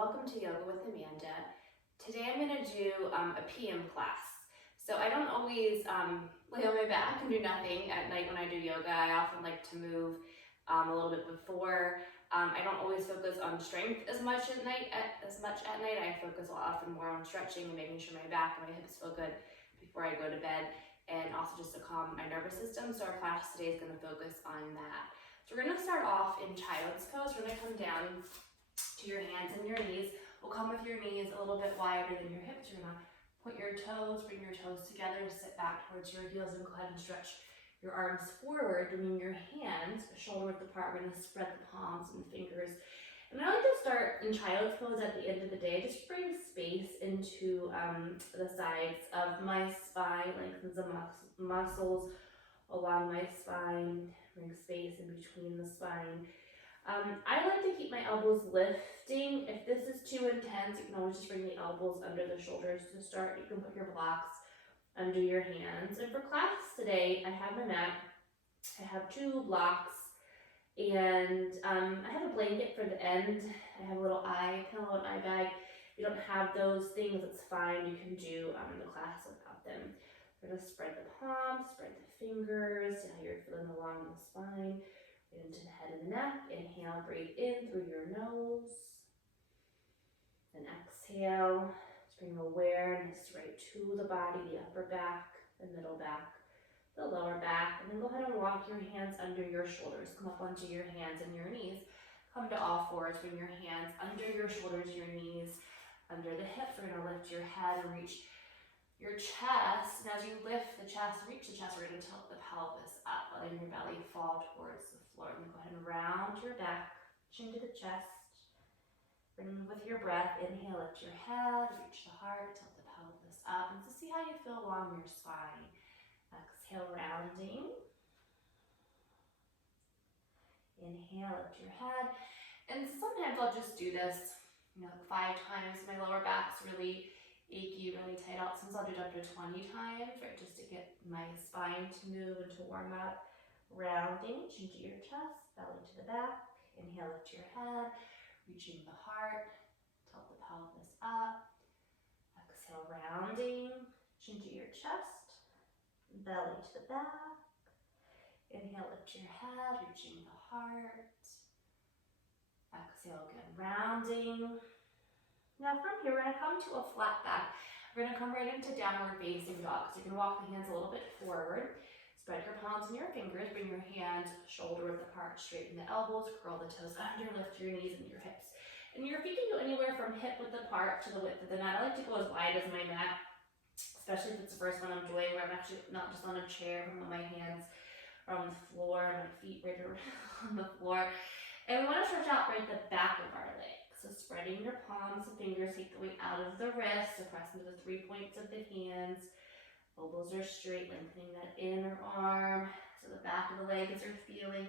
welcome to Yoga with Amanda. Today I'm going to do a PM class. So I don't always lay on my back and do nothing at night when I do yoga. I often like to move a little bit before. I don't always focus on strength as much at night. I focus often more on stretching and making sure my back and my hips feel good before I go to bed, and also just to calm my nervous system. So our class today is going to focus on that. So we're going to start off in child's pose. We're going to come down to your hands and your knees. We'll come with your knees a little bit wider than your hips. You're gonna put your toes, bring your toes together, sit back towards your heels, and go ahead and stretch your arms forward, bringing your hands shoulder width apart. We're gonna spread the palms and fingers. And I like to start in child's pose at the end of the day. Just bring space into the sides of my spine, lengthens the muscles along my spine, bring space in between the spine. I like to keep my elbows lifting. If this is too intense, you can always just bring the elbows under the shoulders to start. You can put your blocks under your hands. And for class today, I have my mat. I have 2 blocks, and I have a blanket for the end. I have a little eye pillow and eye bag. If you don't have those things, it's fine. You can do the class without them. We're gonna spread the palms, spread the fingers, see how you're feeling along the spine. Into the head and the neck. Inhale, breathe in through your nose. And exhale, just bring awareness right to the body, the upper back, the middle back, the lower back. And then go ahead and walk your hands under your shoulders. Come up onto your hands and your knees. Come to all fours. Bring your hands under your shoulders, your knees, under the hips. We're going to lift your head and reach your chest. And as you lift the chest, reach the chest, we're going to tilt the pelvis up, letting your belly fall towards the floor. And go ahead and round your back, chin to the chest. Bring with your breath, inhale, lift your head, reach the heart, tilt the pelvis up. And so see how you feel along your spine. Exhale, rounding. Inhale, lift your head. And sometimes I'll just do this, 5 times. My lower back's really achy, really tight out. Sometimes I'll do it up to 20 times, right, just to get my spine to move and to warm up. Rounding, chin to your chest, belly to the back. Inhale, lift your head, reaching the heart, tilt the pelvis up. Exhale, rounding, chin to your chest, belly to the back. Inhale, lift your head, reaching the heart. Exhale, again, rounding. Now from here, we're going to come to a flat back. We're going to come right into downward facing dog. So you can walk the hands a little bit forward. Spread your palms and your fingers. Bring your hands shoulder width apart. Straighten the elbows. Curl the toes under. Lift your knees and your hips. And your feet can go anywhere from hip width apart to the width of the mat. I like to go as wide as my mat, especially if it's the first one I'm doing, where I'm actually not just on a chair, but my hands are on the floor, my feet right on the floor. And we want to stretch out right the back of our leg. So spreading your palms and fingers, take the weight out of the wrists, so press into the 3 points of the hands. Elbows are straight, lengthening that inner arm, so the back of the legs are feeling.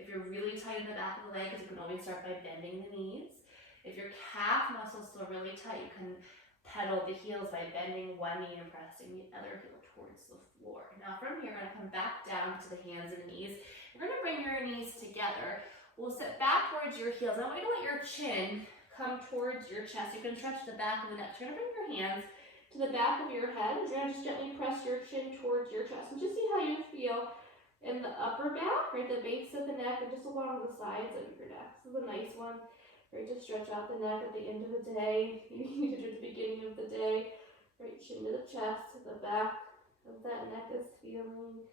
If you're really tight in the back of the legs, you can always start by bending the knees. If your calf muscles still really tight, you can pedal the heels by bending one knee and pressing the other heel towards the floor. Now from here, we're going to come back down to the hands and knees. We're going to bring your knees together. We'll sit back towards your heels. I want you to let your chin come towards your chest. You can stretch the back of the neck. You're going to bring your hands to the back of your head. You're going to just gently press your chin towards your chest. And just see how you feel in the upper back, right, the base of the neck, and just along the sides of your neck. This is a nice one, right, to stretch out the neck at the end of the day. You need to do it at the beginning of the day. Right, chin to the chest, the back of that neck is feeling.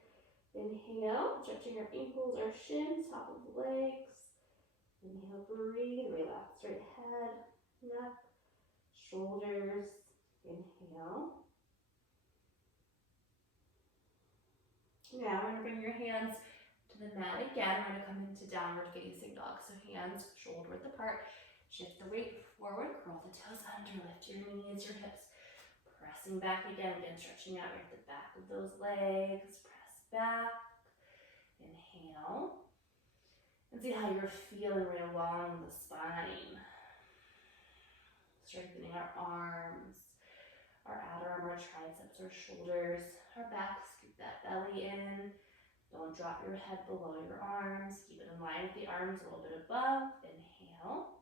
Inhale, stretching your ankles or shins, top of the legs. Inhale, breathe, relax right head, neck, shoulders. Inhale. Now we're going to bring your hands to the mat again. We're going to come into downward facing dog. So hands shoulder width apart. Shift the weight forward, curl the toes under, lift your knees, your hips. Pressing back again, stretching out right the back of those legs. Press back. Inhale. And see how you're feeling right along the spine. Strengthening our arms, our outer arm, our triceps, our shoulders, our back. Scoop that belly in. Don't drop your head below your arms. Keep it in line with the arms, a little bit above. Inhale.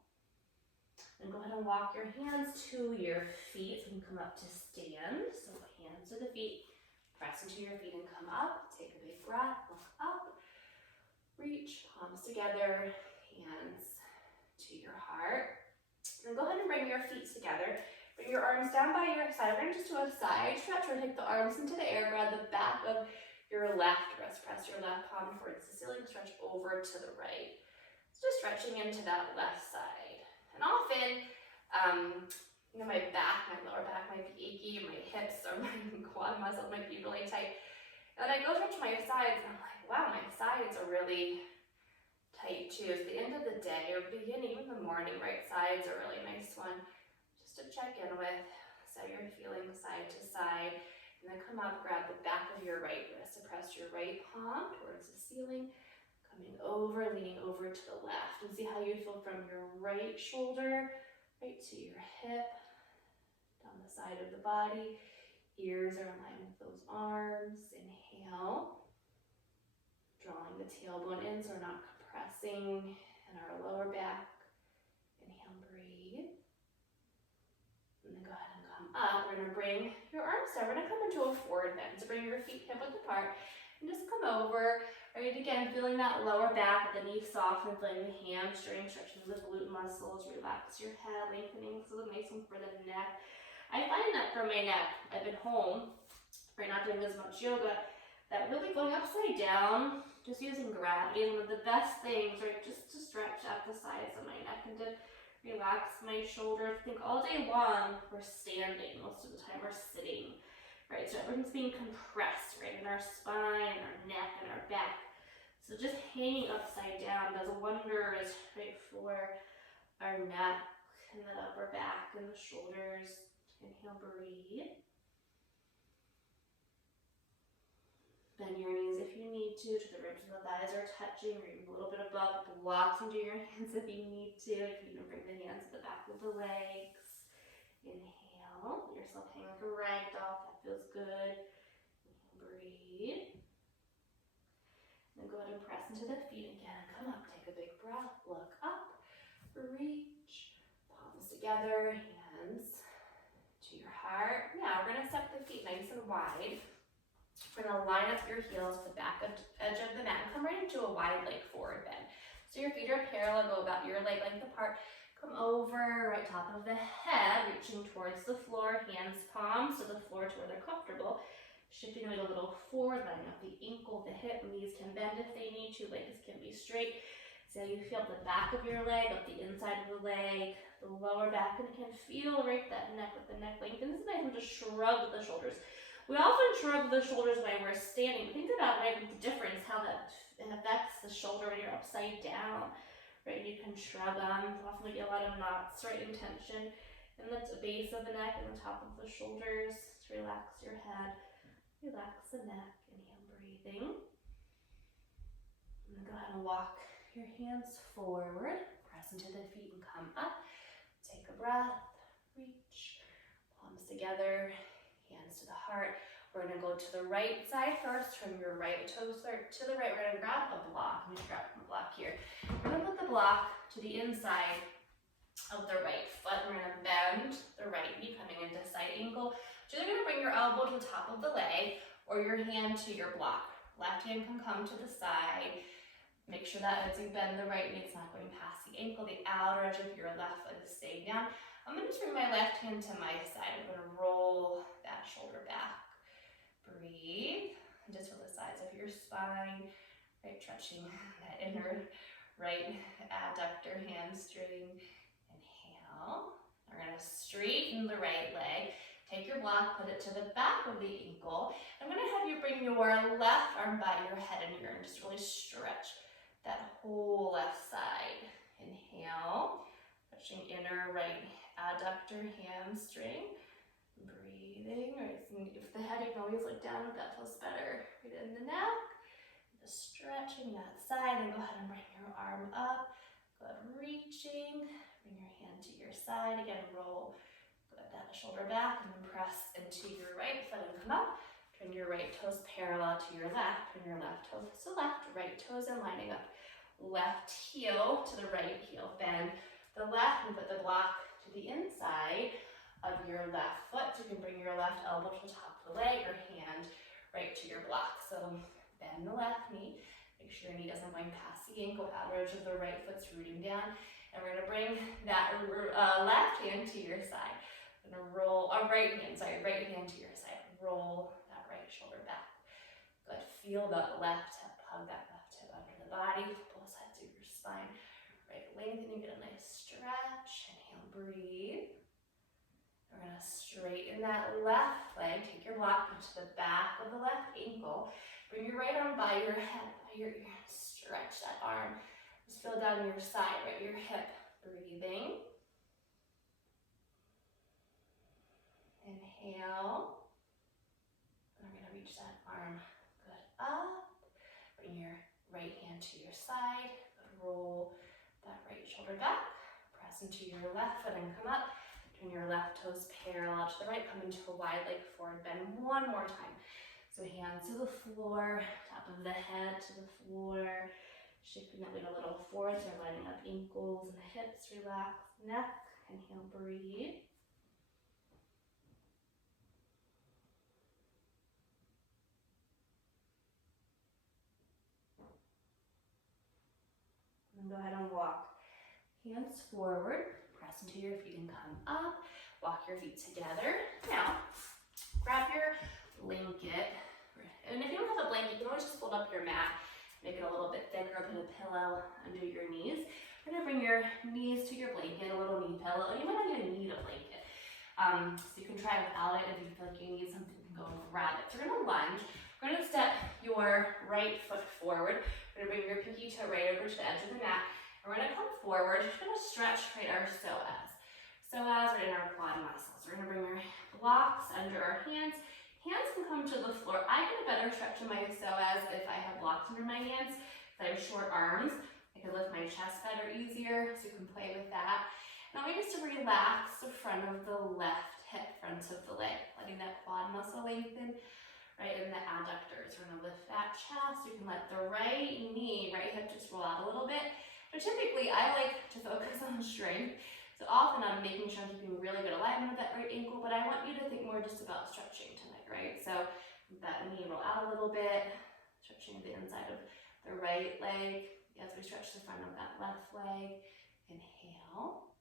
And go ahead and walk your hands to your feet so you can come up to stand. So hands to the feet, press into your feet and come up. Take a big breath, look up, reach, palms together, hands to your heart. And go ahead and bring your feet together. Bring your arms down by your side. We're going to just do a side stretch or take the arms into the air. Grab the back of your left wrist. Press your left palm towards the ceiling. Stretch over to the right. So just stretching into that left side. And often, you know, my lower back might be achy, or my hips or my quad muscle might be really tight. And then I go stretch my sides and I'm like, wow, my sides are really tight too. It's the end of the day or beginning, even the morning, right sides are a really nice one. To check in with, so you're feeling side to side, and then come up, grab the back of your right wrist, so press your right palm towards the ceiling, coming over, leaning over to the left, and see how you feel from your right shoulder, right to your hip, down the side of the body, ears are in line with those arms. Inhale, drawing the tailbone in so we're not compressing in our lower back. Inhale, breathe. And then go ahead and come up. We're going to bring your arms down. We're going to come into a forward bend. So bring your feet hip width apart and just come over. Right, again, feeling that lower back, the knee soft, and feeling the hamstring, stretching the glute muscles. Relax your head, lengthening. This is a nice one for the neck. I find that for my neck, I've been home, right, not doing as much yoga, that really going upside down, just using gravity, and one of the best things, right, just to stretch out the sides of my neck and to relax my shoulders. I think all day long we're standing, most of the time we're sitting, right? So everything's being compressed, right, in our spine, our neck, and our back. So just hanging upside down does wonders, right, for our neck and the upper back and the shoulders. Inhale, breathe. Bend your knees if you need to the ribs and the thighs are touching, or even a little bit above. Blocks into your hands if you need to. You can even bring the hands to the back of the legs. Inhale, let yourself hang like a rag doll. That feels good. Inhale, breathe. Then go ahead and press into the feet again. Come up, take a big breath, look up, reach, palms together, hands to your heart. Now we're gonna step the feet nice and wide. We're going to line up your heels to the back edge of the mat and come right into a wide leg forward bend. So your feet are parallel, go about your leg length apart. Come over, right top of the head, reaching towards the floor, hands palms to the floor to where they're comfortable. Shifting the weight a little forward, lining up the ankle, the hip, knees can bend if they need to, legs can be straight. So you feel the back of your leg, up the inside of the leg, the lower back, and can feel right that neck with the neck length. And this is nice one to shrug the shoulders. We often shrug the shoulders when we're standing. Think about, right, the difference, how that affects the shoulder when you're upside down, right? You can shrug them. Often we get a lot of knots, right, in tension in the base of the neck and the top of the shoulders. To relax your head, relax the neck. Inhale, breathing. And then go ahead and walk your hands forward. Press into the feet and come up. Take a breath, reach, palms together. Hands to the heart. We're going to go to the right side first. Turn your right toes to the right. We're going to grab a block. I'm going to grab a block here. We're going to put the block to the inside of the right foot. We're going to bend the right knee coming into side ankle. So you're going to bring your elbow to the top of the leg or your hand to your block. Left hand can come to the side. Make sure that as you bend the right knee, it's not going past the ankle. The outer edge of your left foot is staying down. I'm going to just bring my left hand to my side. I'm going to roll that shoulder back. Breathe. And just feel the sides of your spine, right? Stretching that inner right adductor hamstring. Inhale. We're going to straighten the right leg. Take your block, put it to the back of the ankle. I'm going to have you bring your left arm by your head and you're going to just really stretch that whole left side. Inhale. Stretching inner right adductor hamstring. Breathing. Right. If the head, you can always look down if that feels better. Right in the neck. Just stretching that side. Then go ahead and bring your arm up. Go ahead, reaching. Bring your hand to your side. Again, roll. Go ahead, that shoulder back and then press into your right foot and come up. Turn your right toes parallel to your left. Turn your left toes to left. Right toes in lining up. Left heel to the right heel. Bend the left and put the block to the inside of your left foot. So you can bring your left elbow to the top of the leg or hand right to your block. So bend the left knee. Make sure your knee doesn't going past the ankle. Outer edge of the right foot's rooting down. And we're gonna bring that left hand to your side. We're gonna roll, right hand to your side. Roll that right shoulder back. Good, feel the left hip, hug that left hip under the body. Both sides of your spine. Right, lengthening, get a nice stretch. Inhale, breathe. We're gonna straighten that left leg. Take your block, put to the back of the left ankle. Bring your right arm by your head, by your ear. Stretch that arm. Just feel down your side, right, your hip. Breathing. Inhale. And we're gonna reach that arm. Good, up. Bring your right hand to your side. Roll that right shoulder back. Press into your left foot and come up. Turn your left toes parallel to the right. Come into a wide leg forward bend one more time. So hands to the floor, top of the head to the floor. Shifting that weight a little forward, so we're lining up ankles and hips. Relax, neck. Inhale, breathe. And go ahead and walk. Hands forward, press into your feet and come up. Walk your feet together. Now, grab your blanket. And if you don't have a blanket, you can always just fold up your mat, make it a little bit thicker, put a pillow under your knees. You're gonna bring your knees to your blanket, a little knee pillow. You might not even need a blanket. So you can try without it. If you feel like you need something, you can go and grab it. So we're gonna lunge. We're gonna step your right foot forward. We're gonna bring your pinky toe right over to the edge of the mat. We're gonna come forward. We're gonna stretch right our psoas. Psoas are in our quad muscles. We're gonna bring our blocks under our hands. Hands can come to the floor. I get a better stretch in my psoas if I have blocks under my hands. If I have short arms, I can lift my chest better, easier, so you can play with that. Now we just to relax the front of the left hip, front of the leg, letting that quad muscle lengthen, right in the adductors. We're gonna lift that chest. You can let the right knee, right hip just roll out a little bit. But typically I like to focus on strength. So often I'm making sure I'm keeping really good alignment with that right ankle, but I want you to think more just about stretching tonight, right? So that knee roll out a little bit, stretching the inside of the right leg as we stretch the front of that left leg. Inhale.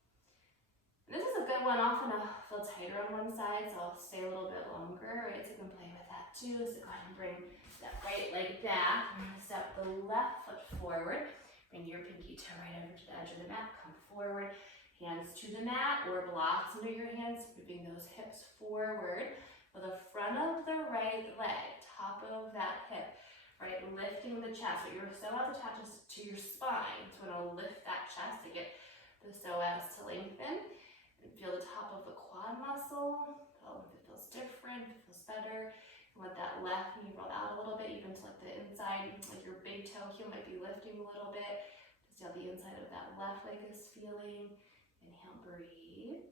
And this is a good one. Often I'll feel tighter on one side, so I'll stay a little bit longer, right? So you can play with that too. So go ahead and bring that right leg back. I'm gonna step the left foot forward. Bring your pinky toe right over to the edge of the mat. Come forward. Hands to the mat or blocks under your hands, moving those hips forward with the front of the right leg, top of that hip, right? Lifting the chest. So your psoas attaches to your spine. So we're gonna lift that chest to get the psoas to lengthen. And feel the top of the quad muscle. Feel if it feels different, if it feels better. And let that left knee roll out a little bit, even to like the inside, like your big toe heel might be lifting a little bit. Just see how the inside of that left leg is feeling. Inhale, breathe.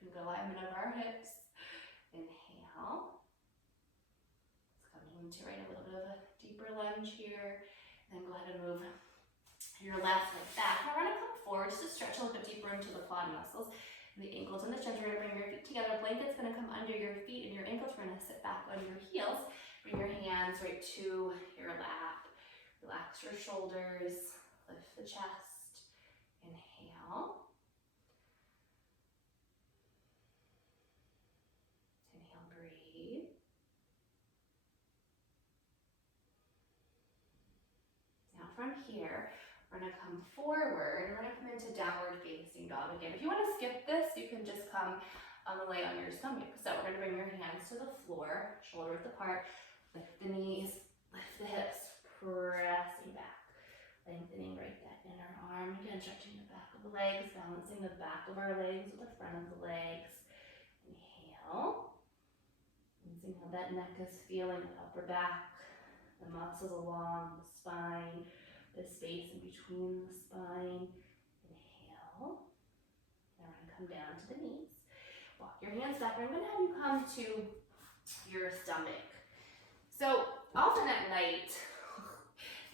Keeping good alignment of our hips. Inhale. Let's come into right a little bit of a deeper lunge here. And then go ahead and move your left leg back. Now we're gonna come forward just to stretch a little bit deeper into the quad muscles. And the ankles and the shins. We're gonna bring your feet together. Blanket's gonna come under your feet and your ankles are gonna sit back on your heels. Bring your hands right to your lap. Relax your shoulders. Lift the chest. Inhale. From here, we're gonna come forward, we're gonna come into downward facing dog again. If you wanna skip this, you can just come lay on your stomach. So we're gonna bring your hands to the floor, shoulder width apart, lift the knees, lift the hips, pressing back, lengthening right that inner arm. Again, stretching the back of the legs, balancing the back of our legs with the front of the legs. Inhale. Sensing how that neck is feeling, the upper back, the muscles along the spine, the space in between the spine. Inhale. Now we're going to come down to the knees. Walk your hands back. I'm going to have you come to your stomach. So often at night,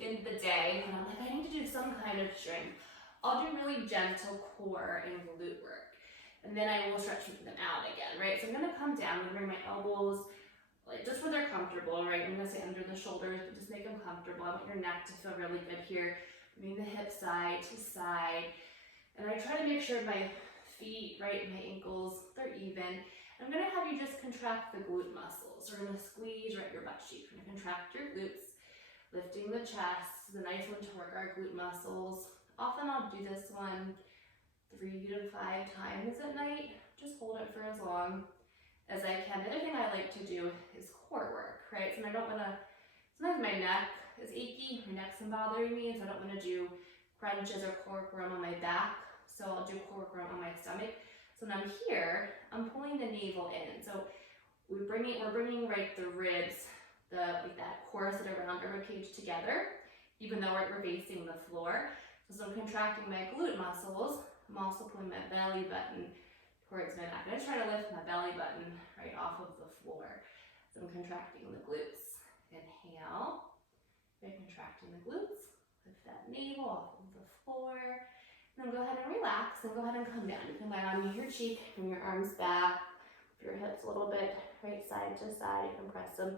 in the day, when I'm like, I need to do some kind of strength, I'll do really gentle core and glute work. and then I will stretch them out again, right? So I'm gonna come down, I'm gonna bring my elbows like just where they're comfortable, right? I'm gonna say under the shoulders, but just make them comfortable. I want your neck to feel really good here. Bring the hips side to side. And I try to make sure my feet, right, my ankles, they're even. I'm gonna have you just contract the glute muscles. We're gonna squeeze right your butt cheek. We're gonna contract your glutes, lifting the chest. It's a nice one to work our glute muscles. Often I'll do this one 3 to 5 times at night. Just hold it for as long as I can. The other thing I like to do is core work, right? So I don't wanna, sometimes my neck is achy, my neck's been bothering me, so I don't wanna do crunches or core work on my back. So I'll do core work on my stomach. So when I'm here, I'm pulling the navel in. So we're bringing right the ribs, like that core set around our ribcage together, even though we're facing the floor. So I'm contracting my glute muscles. I'm also pulling my belly button towards my back. I'm just trying to lift my belly button right off of the floor. So I'm contracting the glutes. Inhale. By contracting the glutes. Lift that navel off of the floor. Then go ahead and relax. Then go ahead and come down. You can lie on your cheek, bring your arms back, your hips a little bit, right side to side. You can press them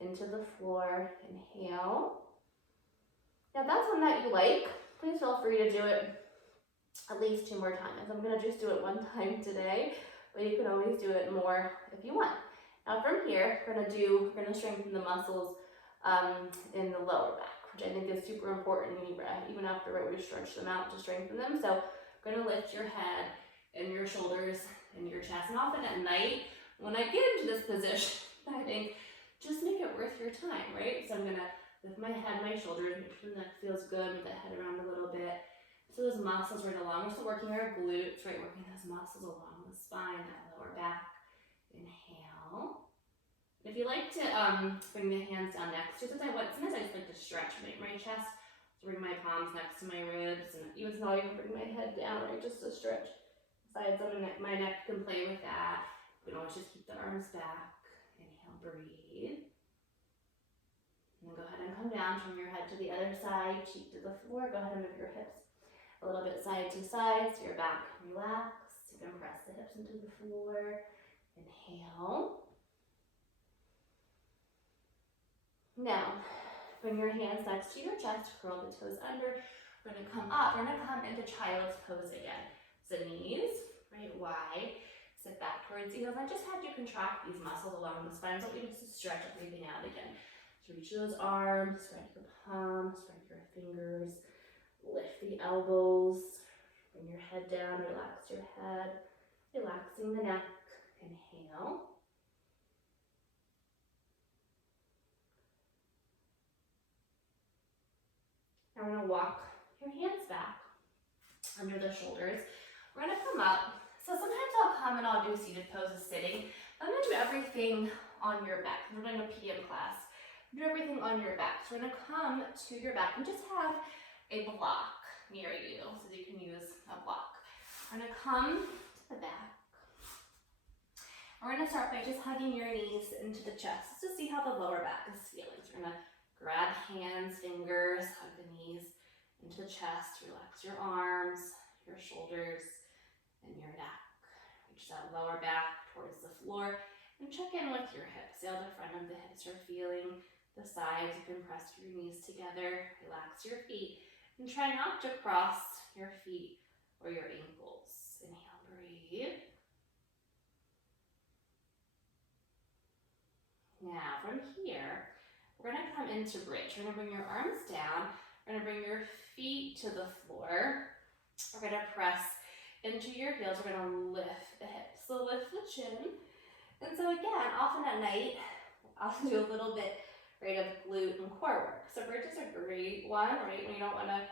into the floor. Inhale. Now if that's one that you like, please feel free to do it at least 2 more times. I'm gonna just do it 1 time today, but you can always do it more if you want. Now from here, we're gonna strengthen the muscles in the lower back, which I think is super important even after we stretch them out to strengthen them. So we're gonna lift your head and your shoulders and your chest. And often at night, when I get into this position, I think, just make it worth your time, right? So I'm gonna lift my head, my shoulders, make sure the neck feels good, move the head around a little bit. So those muscles right along, we're still working our glutes, right? Working those muscles along the spine, that lower back. Inhale. If you like to bring the hands down next to, sometimes I just like to stretch my chest. So bring my palms next to my ribs, and even so, I even bring my head down, right? Just to stretch sides of my neck can play with that. We can always just keep the arms back. Inhale, breathe. And then go ahead and come down, turn your head to the other side, cheek to the floor. Go ahead and move your hips a little bit side to side, so your back relax. You can press the hips into the floor. Inhale. Now, bring your hands next to your chest, curl the toes under. We're gonna come up, we're gonna come into child's pose again. So knees, right, wide. Sit back towards the heels. I just had you contract these muscles along the spine. So you just stretch everything out again. So reach those arms, spread your palms, spread your fingers. Lift the elbows, bring your head down, relax your head, relaxing the neck. Inhale. Now we're going to walk your hands back under the shoulders. We're going to come up. So sometimes I'll come and I'll do seated poses sitting. I'm going to do everything on your back. We're doing a PM class. Do everything on your back. So we're going to come to your back and just have a block near you, so you can use a block. We're gonna come to the back. We're gonna start by just hugging your knees into the chest just to see how the lower back is feeling. So we're gonna grab hands, fingers, hug the knees into the chest, relax your arms, your shoulders, and your neck. Reach that lower back towards the floor and check in with your hips. See how the front of the hips are feeling. The sides, you can press your knees together, relax your feet. And try not to cross your feet or your ankles. Inhale, breathe. Now from here, we're gonna come into bridge. We're gonna bring your arms down. We're gonna bring your feet to the floor. We're gonna press into your heels. We're gonna lift the hips. So lift the chin. And so again, often at night, I'll do a little bit right of glute and core work. So bridge is a great one, right? When you don't want to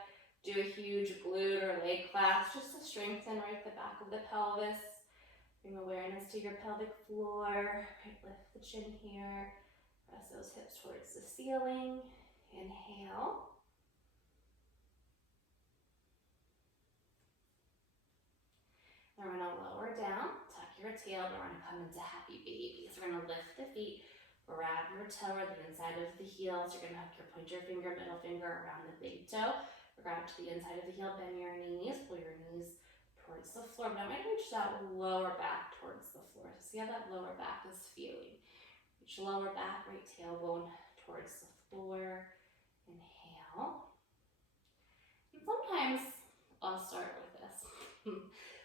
do a huge glute or leg class, just to strengthen right the back of the pelvis. Bring awareness to your pelvic floor. Right, lift the chin here. Press those hips towards the ceiling. Inhale. Then we're going to lower down, tuck your tail. We're going to come into happy baby. So we're going to lift the feet. Grab your toe or the inside of the heel. So you're going to hook your pointer finger, middle finger around the big toe. Grab to the inside of the heel, bend your knees, pull your knees towards the floor, but I'm going to reach that lower back towards the floor. So see how that lower back is feeling. Reach lower back, right tailbone towards the floor. Inhale. And sometimes I'll start with this.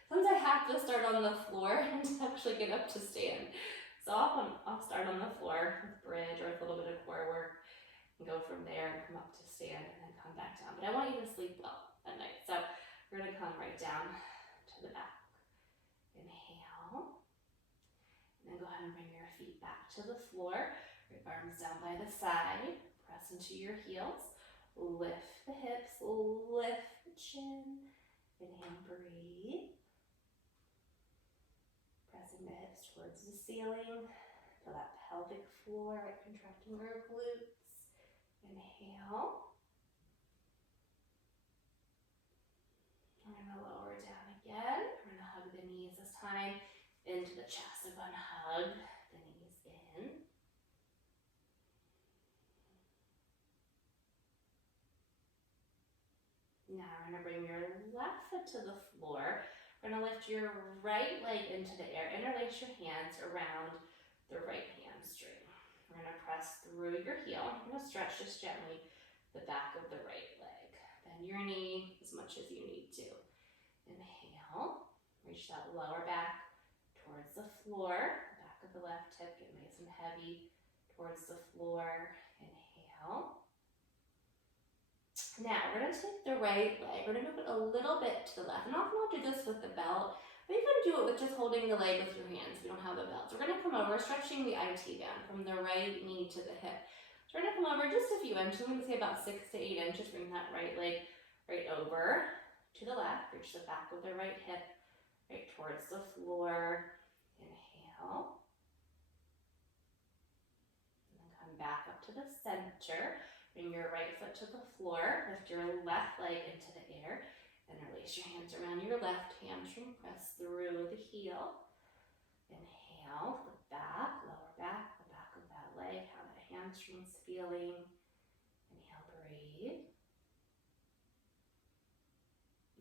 Sometimes I have to start on the floor and actually get up to stand. So often I'll start on the floor with bridge or with a little bit of core work and go from there and come up to stand and then come back down. But I want you to sleep well at night. So we're going to come right down to the back. Inhale. And then go ahead and bring your feet back to the floor. Your arms down by the side. Press into your heels. Lift the hips. Lift the chin. Inhale, breathe. Pressing the hips towards the ceiling. Feel that pelvic floor, right? Contracting our glutes. Inhale. We're going to lower down again. We're going to hug the knees this time into the chest. So go and hug the knees in. Now we're going to bring your left foot to the floor. We're going to lift your right leg into the air. Interlace your hands around the right hamstring. We're going to press through your heel. I'm going to stretch just gently the back of the right leg. Bend your knee as much as you need to. Inhale. Reach that lower back towards the floor. Back of the left hip, get nice and heavy towards the floor. Inhale. Now, we're going to take the right leg. We're going to move it a little bit to the left. And often I'll do this with the belt, but you can do it with just holding the leg with your hands if you don't have the belt. So we're going to come over, stretching the IT band from the right knee to the hip. So we're going to come over just a few inches. I'm going to say about 6 to 8 inches. Bring that right leg right over to the left. Reach the back of the right hip right towards the floor. Inhale. And then come back up to the center. Bring your right foot to the floor. Lift your left leg into the air. Interlace your hands around your left hamstring. Press through the heel. Inhale. Look back. Lower back. The back of that leg. How that hamstring's feeling. Inhale. Breathe.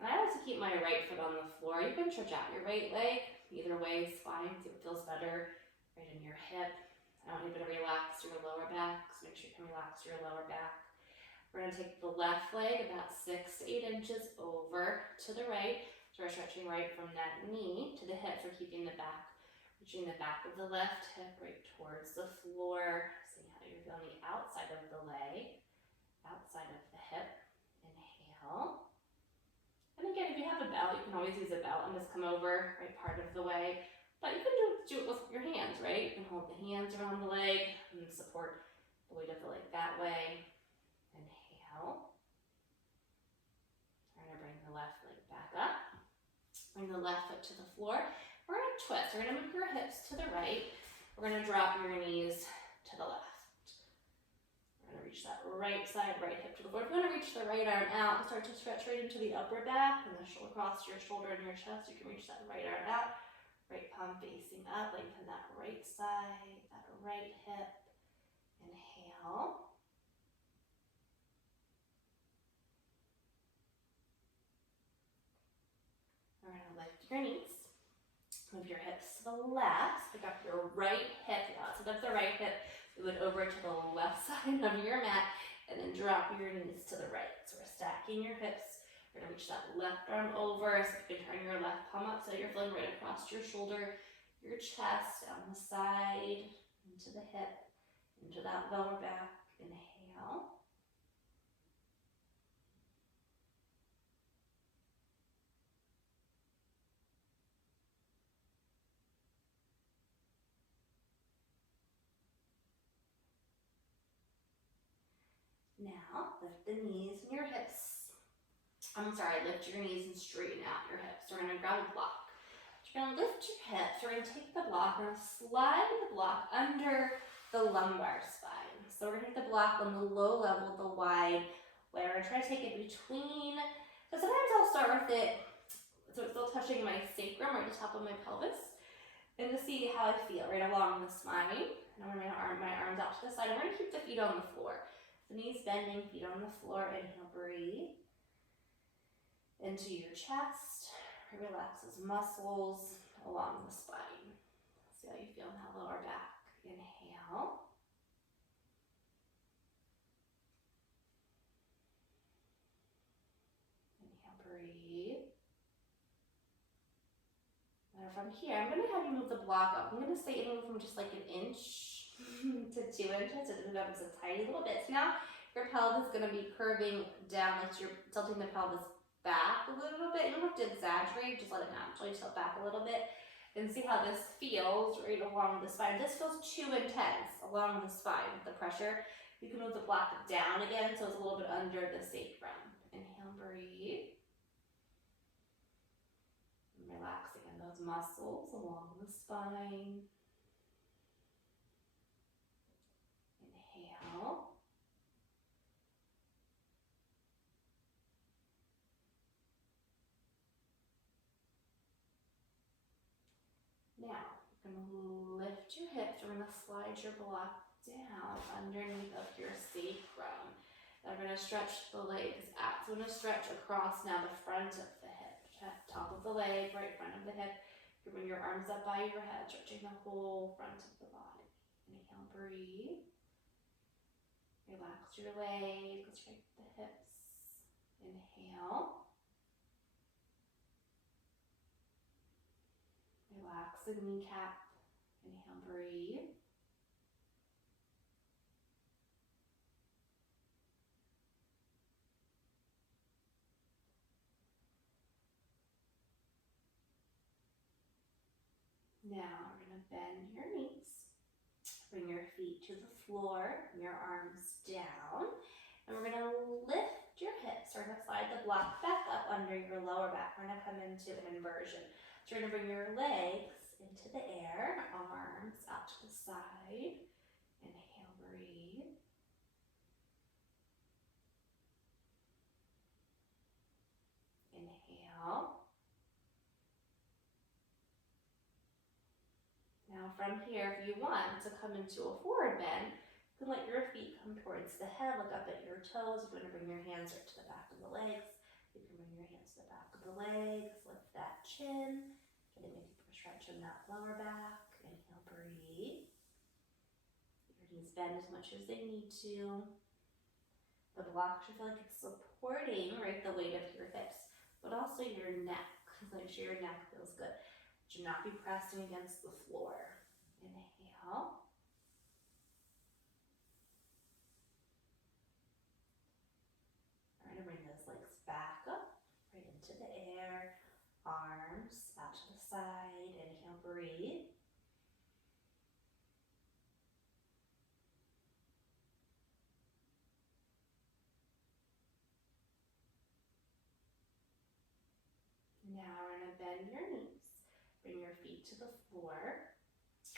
And I like to keep my right foot on the floor. You can stretch out your right leg. Either way is fine. See what feels better. Right in your hip. I want you to relax your lower back, so make sure you can relax your lower back. We're going to take the left leg about 6 to 8 inches over to the right. So we're stretching right from that knee to the hip. We're keeping the back, reaching the back of the left hip right towards the floor. See how you're feeling the outside of the leg, outside of the hip. Inhale. And again, if you have a belt, you can always use a belt and just come over right part of the way. But you can do it with your hands, right? You can hold the hands around the leg and support the weight of the leg that way. Inhale. We're going to bring the left leg back up. Bring the left foot to the floor. We're going to twist. We're going to move your hips to the right. We're going to drop your knees to the left. We're going to reach that right side, right hip to the floor. If you want to reach the right arm out, start to stretch right into the upper back and the shoulder across your shoulder and your chest. You can reach that right arm out. Right palm facing up, lengthen that right side, that right hip. Inhale. We're going to lift your knees. Move your hips to the left. Pick up your right hip. The outside of the right hip. Move it over to the left side of your mat. And then drop your knees to the right. So we're stacking your hips. We're going to reach that left arm over, so you can turn your left palm up so you're feeling right across your shoulder, your chest, down the side, into the hip, into that lower back. Inhale. Now, lift the knees and your hips. Lift your knees and straighten out your hips. We're going to grab a block. You're going to lift your hips. We're going to take the block. We're going to slide the block under the lumbar spine. So we're going to take the block on the low level, the wide way. We're going to try to take it between. So sometimes I'll start with it so it's still touching my sacrum, right at the top of my pelvis. And to see how I feel right along the spine. And I'm going to bring my arms out to the side. I'm going to keep the feet on the floor. The knees bending, feet on the floor. Inhale, breathe. Into your chest, Relax those muscles along the spine. See how you feel in that lower back. Inhale. Inhale, breathe. Now from here, I'm going to have you move the block up. I'm going to say anywhere from just like an inch to 2 inches. So move up just a tiny little bit. So now your pelvis is going to be curving down, like you're tilting the pelvis back a little bit. You don't have to exaggerate, just let it naturally tilt back a little bit. And see how this feels right along the spine. This feels too intense along the spine with the pressure. You can move the block down again so it's a little bit under the sacrum. Inhale, breathe. And relaxing in those muscles along the spine. Inhale. Now, you're going to lift your hips. We're going to slide your block down underneath of your sacrum. Then we're going to stretch the legs out. So we're going to stretch across now the front of the hip. Top of the leg, right front of the hip. You bring your arms up by your head, stretching the whole front of the body. Inhale, breathe. Relax your legs, straight the hips. Inhale. Relax the kneecap. Inhale, breathe. Now we're going to bend your knees. Bring your feet to the floor, your arms down. And we're going to lift your hips. We're going to slide the block back up under your lower back. We're going to come into an inversion. So you're going to bring your legs into the air, arms out to the side. Inhale, breathe. Inhale. Now from here, if you want to come into a forward bend, you can let your feet come towards the head, look up at your toes. If you want to bring your hands right to the back of the legs, you can bring your hands to the back of the legs, lift that chin, getting a deeper stretch in that lower back. Inhale, breathe. Your knees bend as much as they need to. The block should feel like it's supporting, right, the weight of your hips, but also your neck. So make sure your neck feels good. Do not be pressing against the floor. Inhale. We're going to bring those legs back up, right into the air. Arms out to the side. Inhale, breathe. Now we're going to bend your knees. Bring your feet to the floor.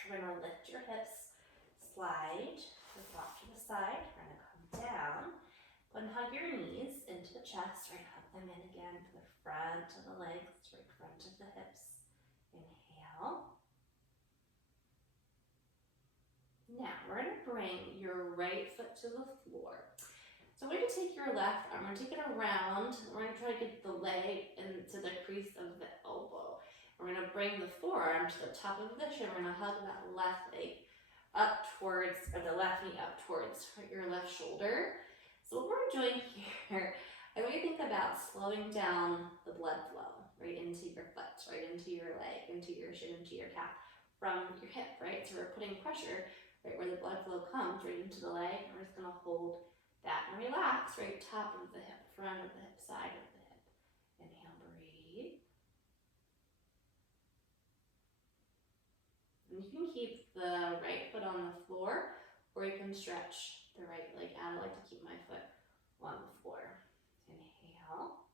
We're going to lift your hips, slide your block to the side. We're going to come down. Go and hug your knees into the chest. Right, hug them in again to the front of the legs, right front of the hips. Inhale. Now we're going to bring your right foot to the floor. So we're going to take your left arm, we're going to take it around. We're going to try to get the leg into the crease of the elbow. We're going to bring the forearm to the top of the shin. We're going to hug that left leg up towards, or the left knee up towards your left shoulder. So what we're doing here, I want you to think about slowing down the blood flow right into your foot, right into your leg, into your shin, into your calf, from your hip, right? So we're putting pressure right where the blood flow comes, right into the leg. We're just going to hold that and relax, right top of the hip, front of the hip, side of the hip. Inhale, breathe. And you can keep the right foot on the floor, or you can stretch the right leg out. I like to keep my foot on the floor. Inhale.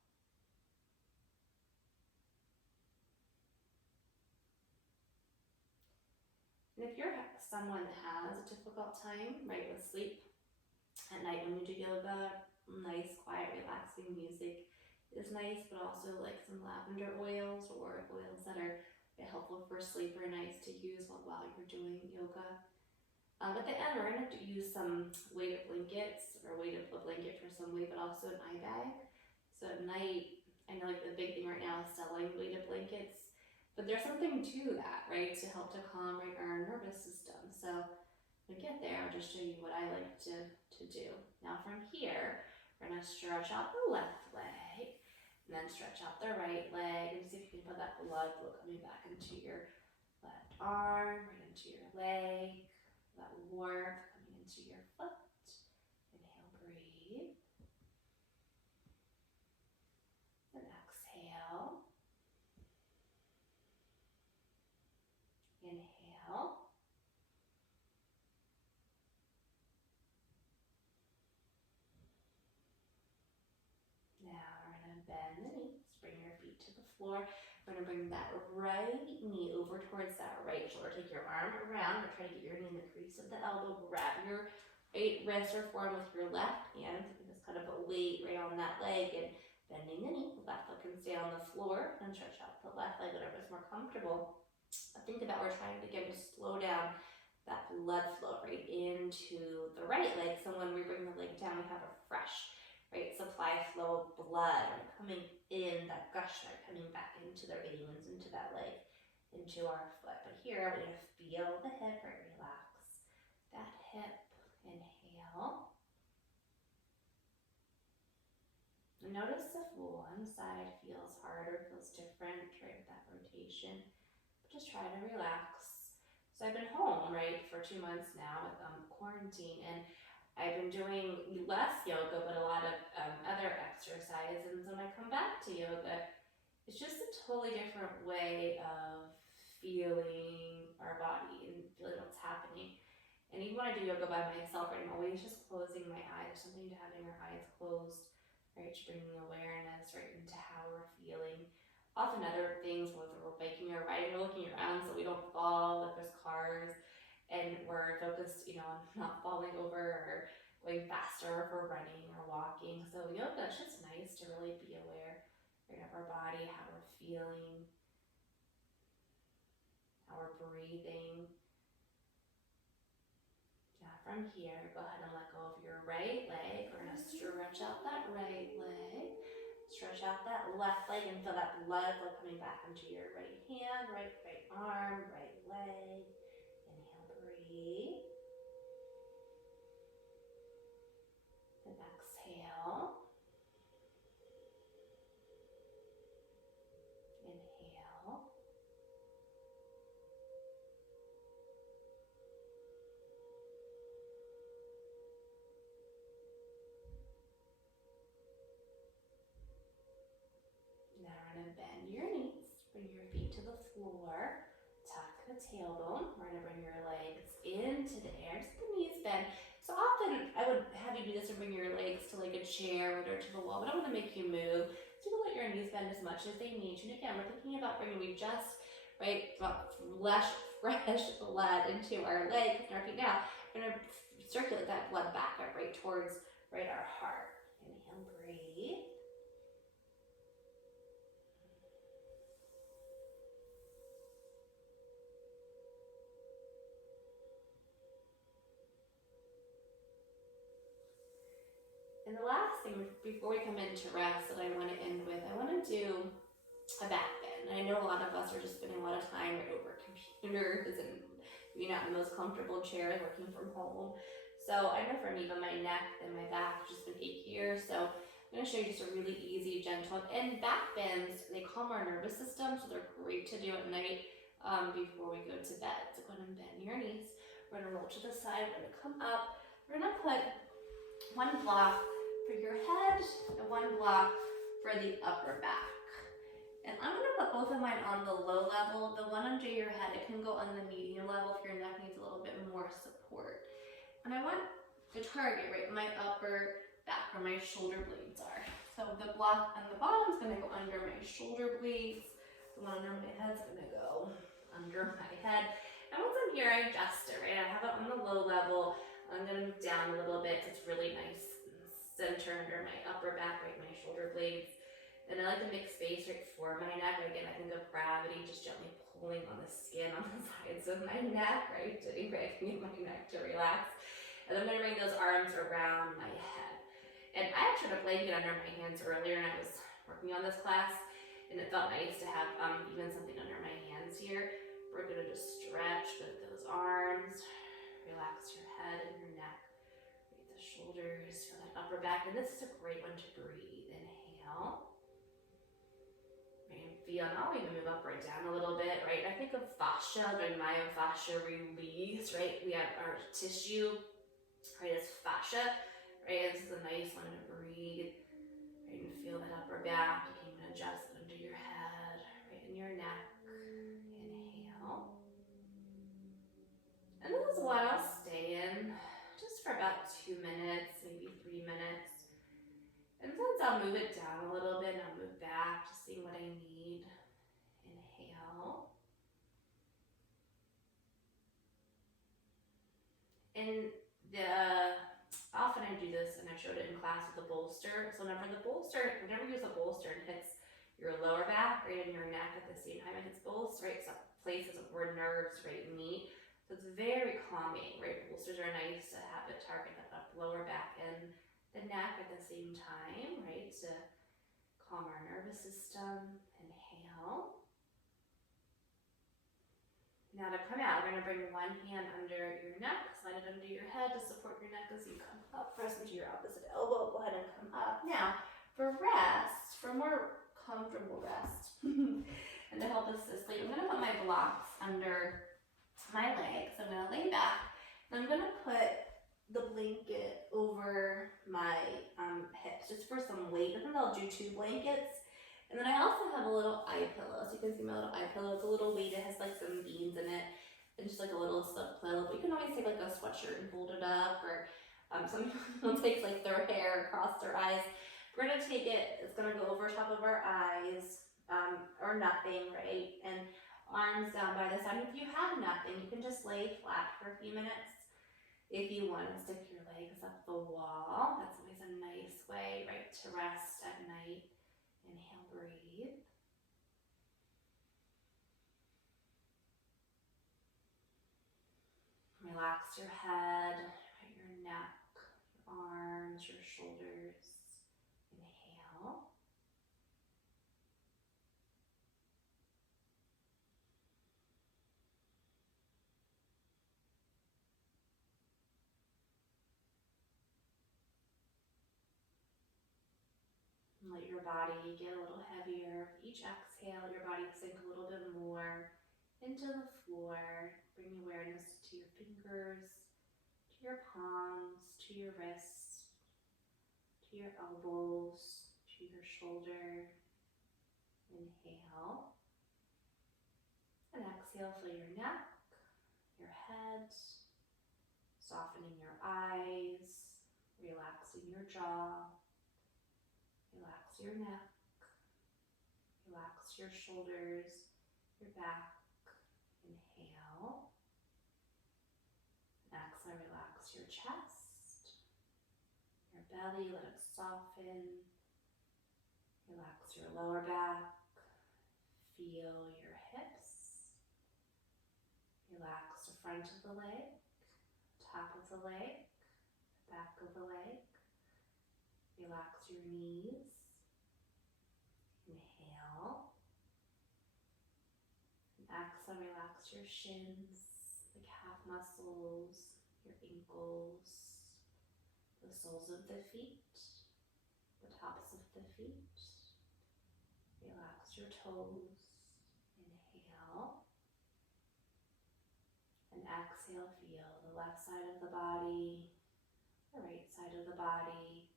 And if you're someone that has a difficult time, right, with sleep at night when you do yoga, nice, quiet, relaxing music is nice, but also like some lavender oils or oils that are helpful for sleep are nice to use while you're doing yoga. At the end, we're going to use some weighted blankets, or a blanket for some weight, but also an eye bag. So at night, I know like the big thing right now is selling weighted blankets, but there's something to that, right? To help to calm our nervous system. So when we get there, I'll just show you what I like to do. Now from here, we're gonna stretch out the left leg, and then stretch out the right leg, and see if you can feel that blood flow coming back into your left arm, right into your leg, that warmth coming into your foot. Inhale, breathe. And exhale. Inhale. Now we're going to bend the knees, bring your feet to the floor. We're going to bring that right knee over towards that right shoulder. Take your arm around, or try to get your knee in the crease of the elbow. Grab your right wrist or forearm with your left hand. So you just kind of a weight right on that leg, and bending the knee. The left foot can stay on the floor, and stretch out the left leg, whatever is more comfortable. Think about we're trying to again just slow down that blood flow right into the right leg. So when we bring the leg down, we have a fresh, right, supply flow of blood coming in, that gush right, coming back into the veins, into that leg, into our foot. But here we're going to feel the hip, right, relax that hip. Inhale. And notice if one side feels harder, feels different, right, with that rotation. But just try to relax. So I've been home, right, for 2 months now with quarantine, and I've been doing less yoga, but a lot of other exercise. And so when I come back to yoga, it's just a totally different way of feeling our body and feeling what's happening. And even when I do yoga by myself, right, I'm always just closing my eyes. There's something to having our eyes closed, right, to bringing awareness right into how we're feeling. Often other things, whether we're biking or riding, we're looking around so we don't fall, if there's cars, and we're focused, on not falling over or going faster if we're running or walking. So yoga is just nice to really be aware, right, of our body, how we're feeling, how we're breathing. Now from here, go ahead and let go of your right leg. We're going to stretch out that right leg. Stretch out that left leg and feel that blood flow coming back into your right hand, right arm, right leg. Inhale, breathe. And exhale. Inhale. Now we're going to bend your knees, bring your feet to the floor, tuck the tailbone. We're going to bring your legs into the air, just the knees bend. So often I would have you do this and bring your legs to like a chair or to the wall, but I don't want to make you move. So you can let your knees bend as much as they need to. And again, we're thinking about bringing, we just, right, fresh blood into our legs and our feet. Now, we're going to circulate that blood back up right towards, right, our heart. Inhale, breathe. And the last thing before we come into rest that I want to end with, I want to do a back bend. I know a lot of us are just spending a lot of time right over computers and maybe not in the most comfortable chairs working from home. So I know for me, but my neck and my back have just been achier. So I'm going to show you just a really easy, gentle, and back bends, they calm our nervous system, so they're great to do at night before we go to bed. So go ahead and bend your knees. We're going to roll to the side, we're going to come up. We're going to put one block for your head and one block for the upper back. And I'm going to put both of mine on the low level. The one under your head, it can go on the medium level if your neck needs a little bit more support. And I want to target right my upper back where my shoulder blades are. So the block on the bottom is going to go under my shoulder blades. The one under my head is going to go under my head. And once I'm here, I adjust it, right? I have it on the low level. I'm going to move down a little bit because it's really nice center under my upper back, right, my shoulder blades. And I like to make space right for my neck. Again, I think of gravity just gently pulling on the skin on the sides of my neck, right, to encourage my neck to relax. And I'm going to bring those arms around my head. And I actually had a blanket under my hands earlier, and I was working on this class, and it felt nice to have even something under my hands here. We're gonna just stretch with those arms, relax your head and your neck, right, the shoulders, feel that upper back, and this is a great one to breathe. Inhale. And feel, now we can move up or down a little bit, right? I think of fascia, the myofascia release, right? We have our tissue, right, as fascia, right? This is a nice one to breathe, right? And feel that upper back. You can even adjust it under your head, right, in your neck. Inhale. And this is what I'll stay in just for about 2 minutes, maybe 3 minutes. And sometimes I'll move it down a little bit and I'll move back, just seeing what I need. Inhale. And often I do this, and I showed it in class with the bolster. So whenever you use a bolster, it hits your lower back, right, and your neck at the same time. It hits both, right, so places where nerves, right, meet. So it's very calming, right? Bolsters are nice to have it target that lower back and the neck at the same time, right, to calm our nervous system. Inhale. Now to come out, we're going to bring one hand under your neck, slide it under your head to support your neck as you come up. Press into your opposite elbow. Go ahead and come up. Now, for rest, for more comfortable rest, and to help us to sleep, I'm going to put my blocks under my legs. I'm going to lay back, and I'm going to put the blanket over my hips, just for some weight. I think I'll do 2 blankets. And then I also have a little eye pillow. So you can see my little eye pillow. It's a little weight. It has like some beads in it and just like a little stuffed pillow. But you can always take like a sweatshirt and fold it up, or some people take like their hair across their eyes. We're gonna take it, it's gonna go over top of our eyes, or nothing, right? And arms down by the side. If you have nothing, you can just lay flat for a few minutes. If you want to stick your legs up the wall, that's always a nice way, right, to rest at night. Inhale, breathe. Relax your head, right, your neck, your arms, your shoulders. Inhale. And let your body get a little heavier. Each exhale, your body sink a little bit more into the floor. Bring awareness to your fingers, to your palms, to your wrists, to your elbows, to your shoulder. Inhale. And exhale, feel your neck, your head, softening your eyes, relaxing your jaw. Relax your neck, relax your shoulders, your back. Inhale. Exhale, relax your chest, your belly, let it soften. Relax your lower back, feel your hips. Relax the front of the leg, top of the leg, back of the leg. Relax your knees. Inhale. And exhale, relax your shins, the calf muscles, your ankles, the soles of the feet, the tops of the feet. Relax your toes. Inhale. And exhale, feel the left side of the body, the right side of the body.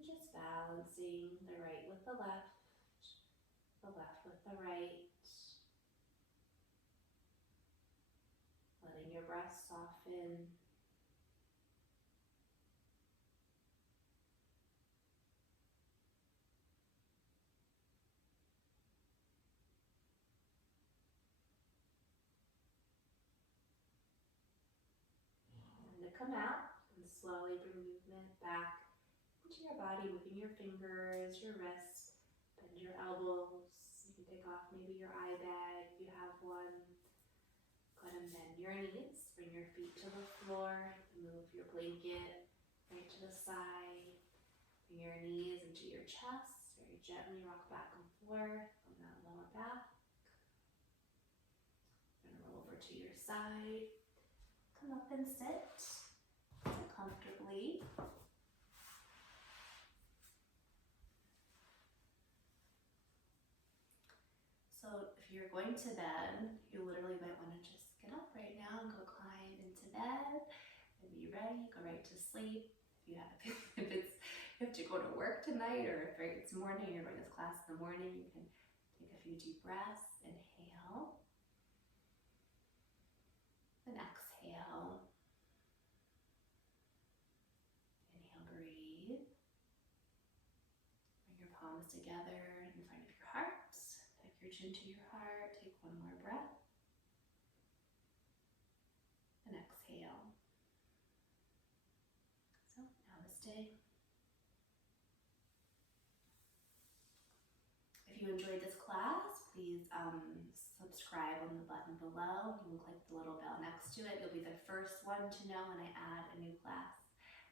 Just balancing the right with the left with the right. Letting your breath soften. And to come out and slowly bring movement back into your body, moving your fingers, your wrists, bend your elbows. You can take off maybe your eye bag if you have one. Go ahead and bend your knees, bring your feet to the floor, move your blanket right to the side. Bring your knees into your chest, very gently rock back and forth on that lower back. We're gonna roll over to your side. Come up and sit comfortably. So if you're going to bed, you literally might want to just get up right now and go climb into bed and be ready, go right to sleep. If you have to go to work tonight, or if it's morning, you're going to class in the morning, you can take a few deep breaths. Inhale and exhale. Inhale, breathe. Bring your palms together in front of your heart. Tuck your chin to your heart. Take one more breath. And exhale. So, namaste. If you enjoyed this class, please subscribe on the button below. You can click the little bell next to it. You'll be the first one to know when I add a new class.